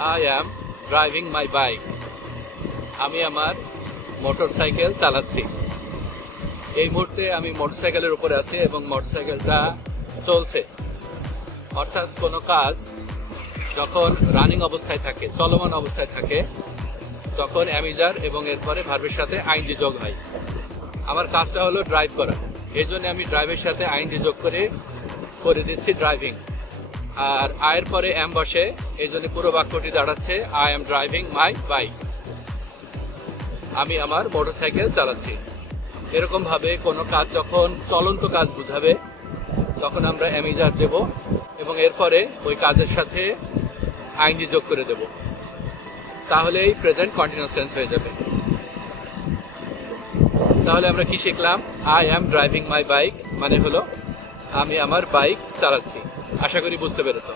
I am driving my bike. আমি আমার motorcycle চালাচ্ছি। এই মুহূর্তে আমি মোটরসাইকেলের উপরে আছি এবং মোটরসাইকেলটা চলছে। অর্থাৎ কোনো কাজ যখন রানিং অবস্থায় থাকে, চলমান অবস্থায় থাকে, তখন অ্যামিজার এবং এরপরে ভার্বের সাথে আইএনজি যোগ হয়। আমার কাজটা হলো ড্রাইভ করা, এই জন্য আমি ড্রাইভের সাথে আইএনজি যোগ করে দিচ্ছি ড্রাইভিং। আর আয়ের পরে এম বসে, এই জন্য পুরো বাক্যটি দাঁড়াচ্ছে I am driving my bike. আমি আমার মোটরসাইকেল চালাচ্ছি। এরকম ভাবে কোনো কাজ যখন চলন্ত কাজ বুঝাবে তখন আমরা অ্যামিজার দেব এবং এরপরে ওই কাজের সাথে আইএনজি যোগ করে দেব, তাহলেই প্রেজেন্ট কন্টিনিউয়াস টেন্স হয়ে যাবে। তাহলে আমরা কি শিখলাম? I am driving my bike মানে হলো আমি আমার বাইক চালাচ্ছি। আশা করি বুঝতে পেরেছো।